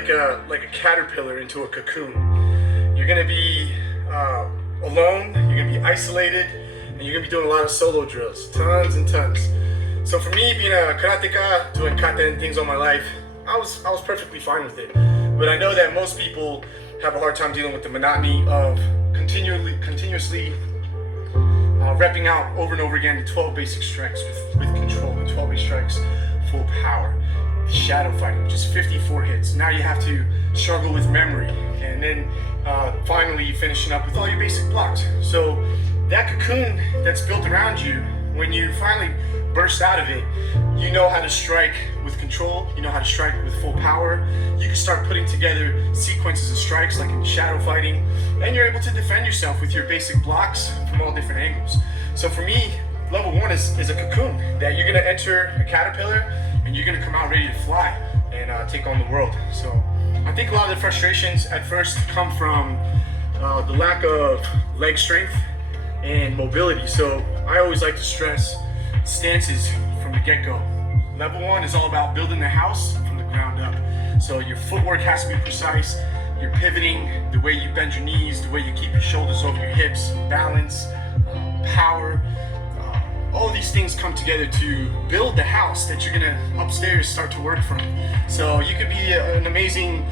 like a caterpillar into a cocoon. You're gonna be alone, you're gonna be isolated, and you're gonna be doing a lot of solo drills, tons and tons. So for me, being a karateka, doing kata and things all my life, I was perfectly fine with it. But I know that most people have a hard time dealing with the monotony of continuously repping out over and over again the 12 basic strikes with control, the 12 basic strikes full power, the shadow fighting, which is 54 hits. Now you have to struggle with memory, and then finally finishing up with all your basic blocks. So that cocoon that's built around you, when you finally burst out of it, you know how to strike with control, you know how to strike with full power. You can start putting together sequences of strikes like in shadow fighting, and you're able to defend yourself with your basic blocks from all different angles. So for me, level 1 is a cocoon that you're gonna enter a caterpillar and you're gonna come out ready to fly and take on the world. So I think a lot of the frustrations at first come from the lack of leg strength and mobility. So I always like to stress stances from the get-go. Level 1 is all about building the house from the ground up. So your footwork has to be precise, your pivoting, the way you bend your knees, the way you keep your shoulders over your hips, balance, power. All of these things come together to build the house that you're gonna upstairs start to work from. So you could be an amazing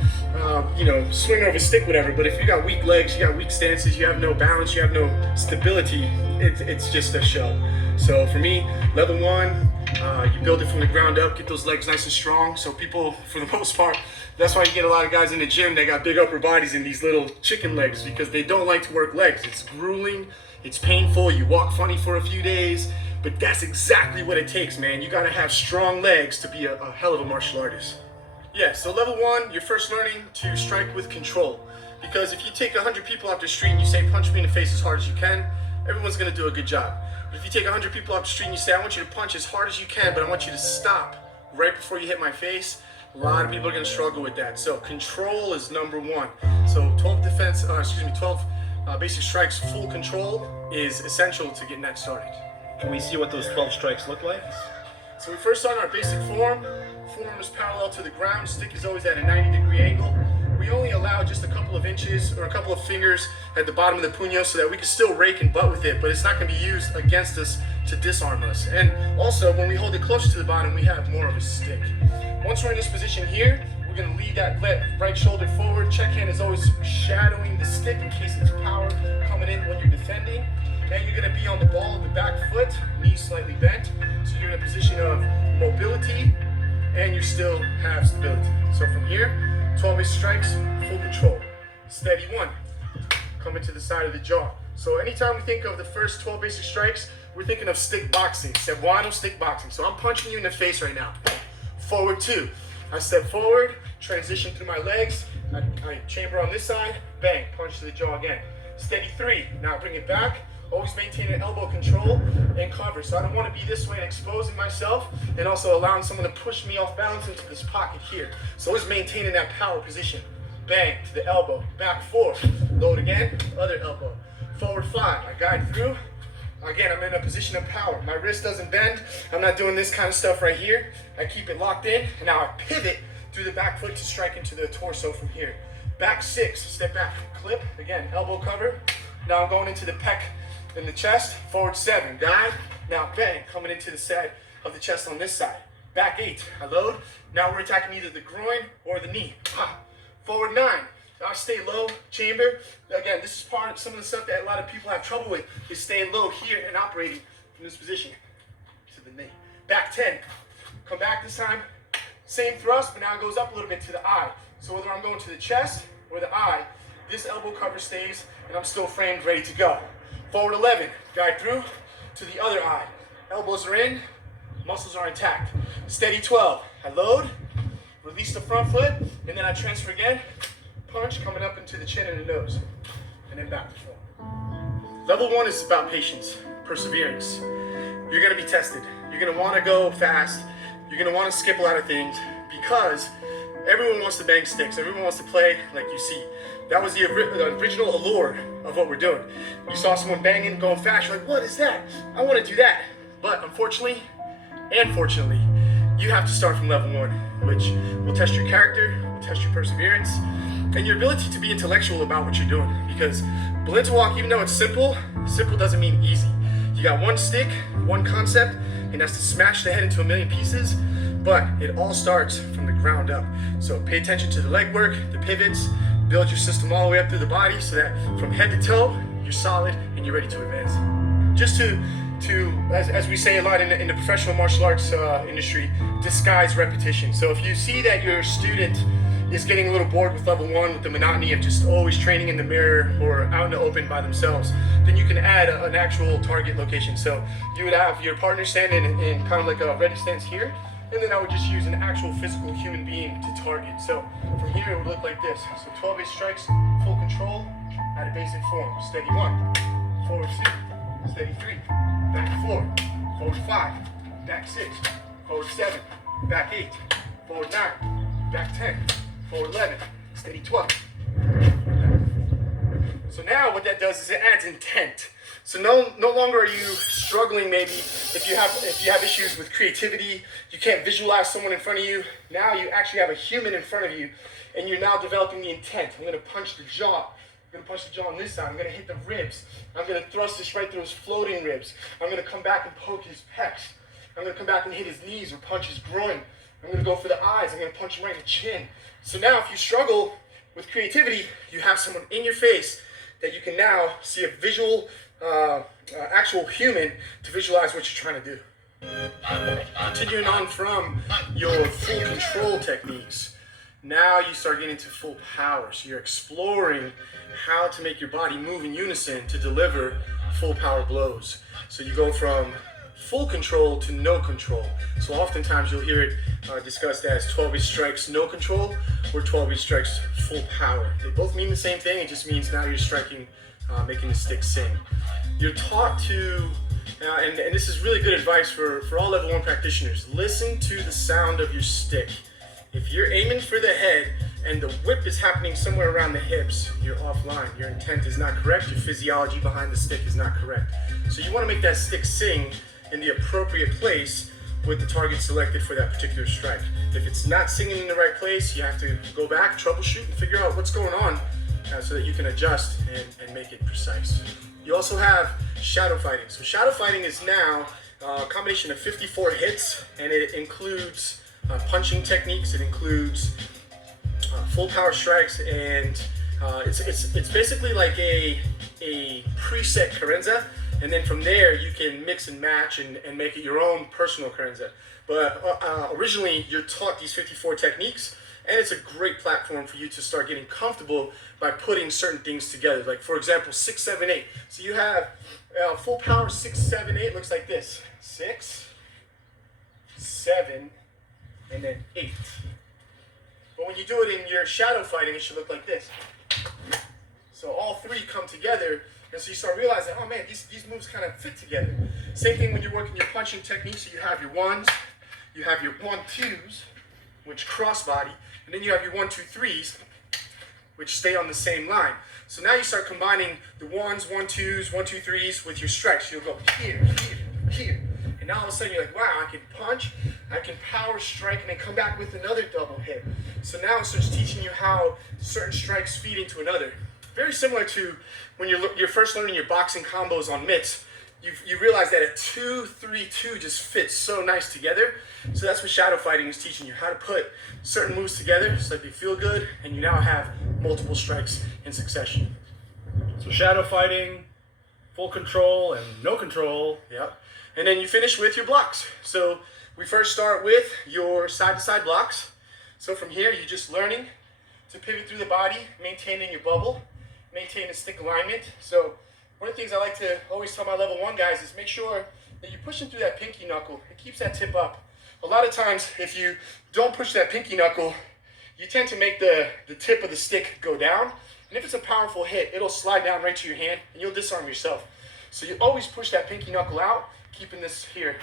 swinger of a stick, whatever, but if you got weak legs, you got weak stances, you have no balance, you have no stability, it's just a show. So for me, level 1, you build it from the ground up, get those legs nice and strong. So people, for the most part, that's why you get a lot of guys in the gym that got big upper bodies and these little chicken legs, because they don't like to work legs. It's grueling, it's painful, you walk funny for a few days, but that's exactly what it takes, man. You gotta have strong legs to be a hell of a martial artist. Yeah, so level 1, you're first learning to strike with control. Because if you take 100 people off the street and you say, punch me in the face as hard as you can, everyone's gonna do a good job. But if you take 100 people off the street and you say, I want you to punch as hard as you can, but I want you to stop right before you hit my face, a lot of people are gonna struggle with that. So control is number 1. So 12 basic strikes, full control is essential to getting that started. Can we see what those 12 strikes look like? So we first start on our basic form. Forearm is parallel to the ground, stick is always at a 90-degree angle. We only allow just a couple of inches or a couple of fingers at the bottom of the puño so that we can still rake and butt with it, but it's not going to be used against us to disarm us. And also, when we hold it closer to the bottom, we have more of a stick. Once we're in this position here, we're going to lead that right shoulder forward. Check hand is always shadowing the stick in case it's power coming in when you're defending. And you're going to be on the ball of the back foot, knees slightly bent. So you're in a position of mobility and you still have stability. So from here, 12 basic strikes, full control. Steady 1, coming to the side of the jaw. So anytime we think of the first 12 basic strikes, we're thinking of stick boxing, cebuano stick boxing. So I'm punching you in the face right now. Forward 2, I step forward, transition through my legs, I chamber on this side, bang, punch to the jaw again. Steady 3, now bring it back. Always maintain an elbow control and cover. So I don't want to be this way and exposing myself and also allowing someone to push me off balance into this pocket here. So always maintaining that power position. Bang, to the elbow, back 4, load again, other elbow. Forward 5, I guide through. Again, I'm in a position of power. My wrist doesn't bend. I'm not doing this kind of stuff right here. I keep it locked in, and now I pivot through the back foot to strike into the torso from here. Back 6, step back, clip, again, elbow cover. Now I'm going into the pec in the chest. Forward 7, guide. Now bang, coming into the side of the chest on this side. Back 8, I load. Now we're attacking either the groin or the knee. Forward 9, I stay low, chamber. Again, this is part of some of the stuff that a lot of people have trouble with, is staying low here and operating from this position to the knee. Back 10, come back this time. Same thrust, but now it goes up a little bit to the eye. So whether I'm going to the chest or the eye, this elbow cover stays and I'm still framed, ready to go. Forward 11, guide through to the other eye. Elbows are in, muscles are intact. Steady 12, I load, release the front foot, and then I transfer again. Punch coming up into the chin and the nose, and then back to form. Level 1 is about patience, perseverance. You're gonna be tested. You're gonna wanna go fast. You're gonna wanna skip a lot of things because everyone wants to bang sticks. Everyone wants to play like you see. That was the original allure of what we're doing. You saw someone banging, going fast, you're like, what is that? I want to do that. But unfortunately, and fortunately, you have to start from level 1, which will test your character, will test your perseverance and your ability to be intellectual about what you're doing. Because Balenta Walk, even though it's simple, simple doesn't mean easy. You got one stick, one concept, and that's to smash the head into a million pieces, but it all starts from the ground up. So pay attention to the leg work, the pivots, build your system all the way up through the body so that from head to toe, you're solid and you're ready to advance. Just to as we say a lot in the professional martial arts industry, disguise repetition. So if you see that your student is getting a little bored with level 1 with the monotony of just always training in the mirror or out in the open by themselves, then you can add an actual target location. So you would have your partner standing in kind of like a ready stance here, and then I would just use an actual physical human being to target. So from here it would look like this. So 12 base strikes, full control at a basic form. Steady 1, forward 2, steady 3, back 4, forward 5, back 6, forward 7, back 8, forward 9, back 10, forward 11, steady 12. So now what that does is it adds intent. So no longer are you struggling maybe if you have issues with creativity, you can't visualize someone in front of you. Now you actually have a human in front of you and you're now developing the intent. I'm gonna punch the jaw. I'm gonna punch the jaw on this side. I'm gonna hit the ribs. I'm gonna thrust this right through his floating ribs. I'm gonna come back and poke his pecs. I'm gonna come back and hit his knees or punch his groin. I'm gonna go for the eyes. I'm gonna punch him right in the chin. So now if you struggle with creativity, you have someone in your face that you can now see a visual, actual human to visualize what you're trying to do. Continuing on from your full control techniques, now you start getting into full power. So you're exploring how to make your body move in unison to deliver full power blows. So you go from full control to no control. So oftentimes you'll hear it discussed as 12 base strikes no control or 12 base strikes full power. They both mean the same thing. It just means now you're striking, making the stick sing. You're taught to, and this is really good advice for all level 1 practitioners, listen to the sound of your stick. If you're aiming for the head and the whip is happening somewhere around the hips, you're offline. Your intent is not correct. Your physiology behind the stick is not correct. So you want to make that stick sing in the appropriate place with the target selected for that particular strike. If it's not singing in the right place, you have to go back, troubleshoot, and figure out what's going on so that you can adjust and make it precise. You also have shadow fighting. So shadow fighting is now a combination of 54 hits, and it includes punching techniques. It includes full power strikes, and it's basically like a preset carenza. And then from there, you can mix and match and make it your own personal carenza. But originally, you're taught these 54 techniques, and it's a great platform for you to start getting comfortable by putting certain things together. Like, for example, 6, 7, 8. So you have full power 6, 7, 8 looks like this. 6, 7, and then 8. But when you do it in your shadow fighting, it should look like this. So all three come together. And so you start realizing, oh man, these moves kind of fit together. Same thing when you're working your punching technique. So you have your 1s, you have your 1-2s, which cross body, and then you have your 1-2-3s, which stay on the same line. So now you start combining the 1s, 1-2s, 1-2-3s with your strikes. You'll go here, here, here. And now all of a sudden you're like, wow, I can punch, I can power strike, and then come back with another double hit. So now it starts teaching you how certain strikes feed into another. Very similar to when you're first learning your boxing combos on mitts. You realize that a 2-3-2 just fits so nice together. So that's what shadow fighting is teaching you, how to put certain moves together so that they feel good, and you now have multiple strikes in succession. So shadow fighting, full control, and no control. Yep. And then you finish with your blocks. So we first start with your side-to-side blocks. So from here, you're just learning to pivot through the body, maintaining your bubble, maintain the stick alignment. So one of the things I like to always tell my level 1 guys is make sure that you're pushing through that pinky knuckle. It keeps that tip up. A lot of times, if you don't push that pinky knuckle, you tend to make the tip of the stick go down. And if it's a powerful hit, it'll slide down right to your hand and you'll disarm yourself. So you always push that pinky knuckle out, keeping this here.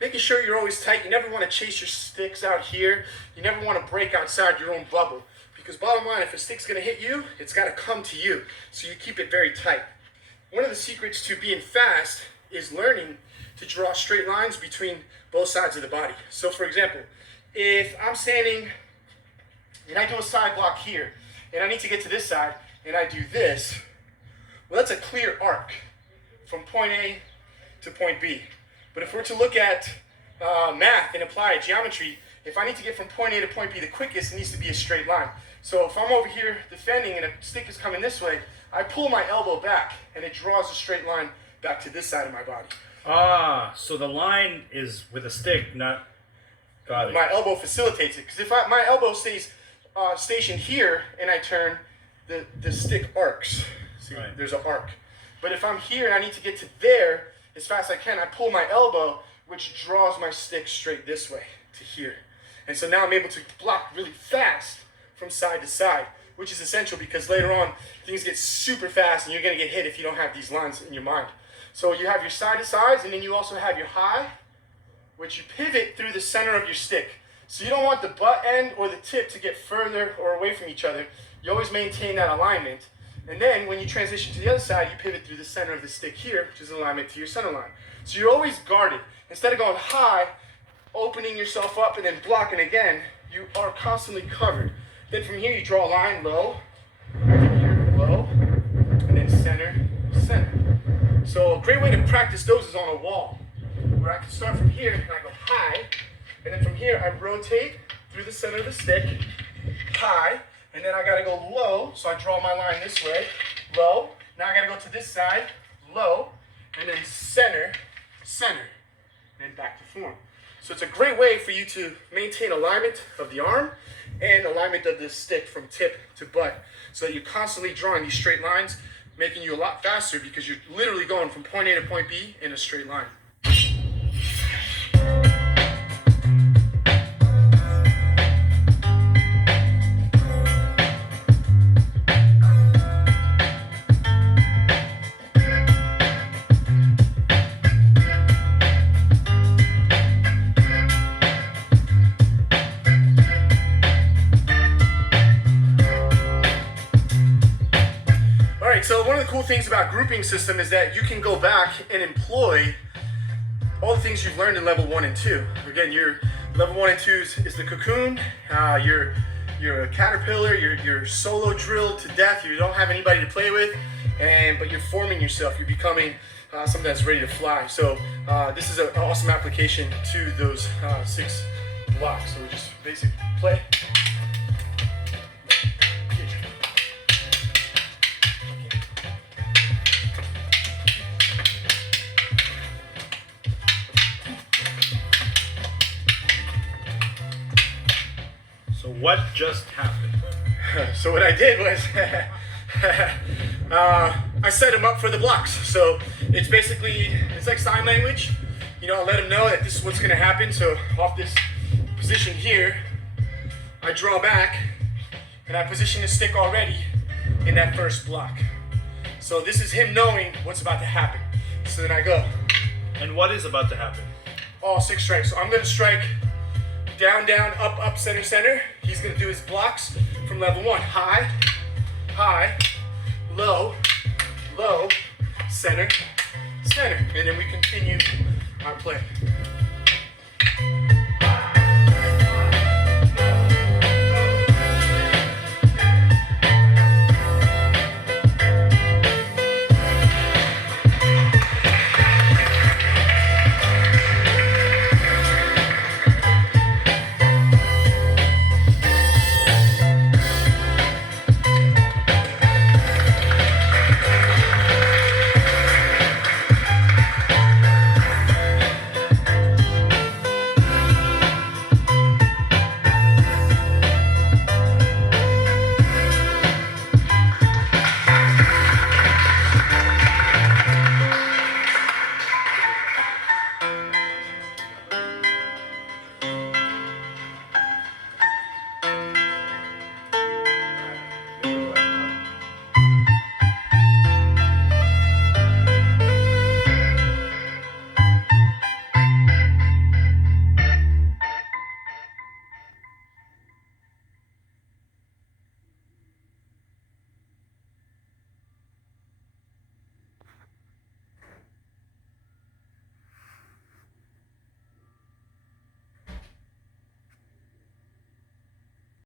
Making sure you're always tight. You never want to chase your sticks out here. You never want to break outside your own bubble. Because bottom line, if a stick's going to hit you, it's got to come to you. So you keep it very tight. One of the secrets to being fast is learning to draw straight lines between both sides of the body. So for example, if I'm standing and I do a side block here, and I need to get to this side, and I do this, well, that's a clear arc from point A to point B. But if we're to look at math and apply geometry, if I need to get from point A to point B the quickest, it needs to be a straight line. So if I'm over here defending and a stick is coming this way, I pull my elbow back, and it draws a straight line back to this side of my body. Ah, so the line is with a stick, not... Got it. My elbow facilitates it, because if my elbow stays stationed here and I turn, the stick arcs. See, Right. there's an arc. But if I'm here and I need to get to there as fast as I can, I pull my elbow, which draws my stick straight this way to here. And so now I'm able to block really fast from side to side, which is essential because later on things get super fast and you're going to get hit if you don't have these lines in your mind. So you have your side to sides, and then you also have your high, which you pivot through the center of your stick. So you don't want the butt end or the tip to get further or away from each other. You always maintain that alignment. And then when you transition to the other side, you pivot through the center of the stick here, which is alignment to your center line. So you're always guarded. Instead of going high, opening yourself up and then blocking again, you are constantly covered. Then from here you draw a line low, here low, and then center, center. So a great way to practice those is on a wall, where I can start from here and I go high, and then from here I rotate through the center of the stick, high, and then I gotta go low, so I draw my line this way, low, now I gotta go to this side, low, and then center, center, and then back to form. So it's a great way for you to maintain alignment of the arm and alignment of the stick from tip to butt, so that you're constantly drawing these straight lines, making you a lot faster because you're literally going from point A to point B in a straight line. So one of the cool things about grouping system is that you can go back and employ all the things you've learned in level 1 and 2. Again, your level 1 and 2 is the cocoon, you're a caterpillar, you're solo drilled to death, you don't have anybody to play with, but you're forming yourself, you're becoming something that's ready to fly. So this is an awesome application to those 6 blocks. So we just basically play. So what just happened? So what I did was I set them up for the blocks. So it's basically, it's like sign language. You know, I let them know that this is what's gonna happen. So off this position here, I draw back and I position the stick already in that first block. So this is him knowing what's about to happen. So then I go. And what is about to happen? All 6 strikes. So I'm gonna strike down, down, up, up, center, center. He's gonna do his blocks from level 1. High, high, low, low, center, center. And then we continue our play.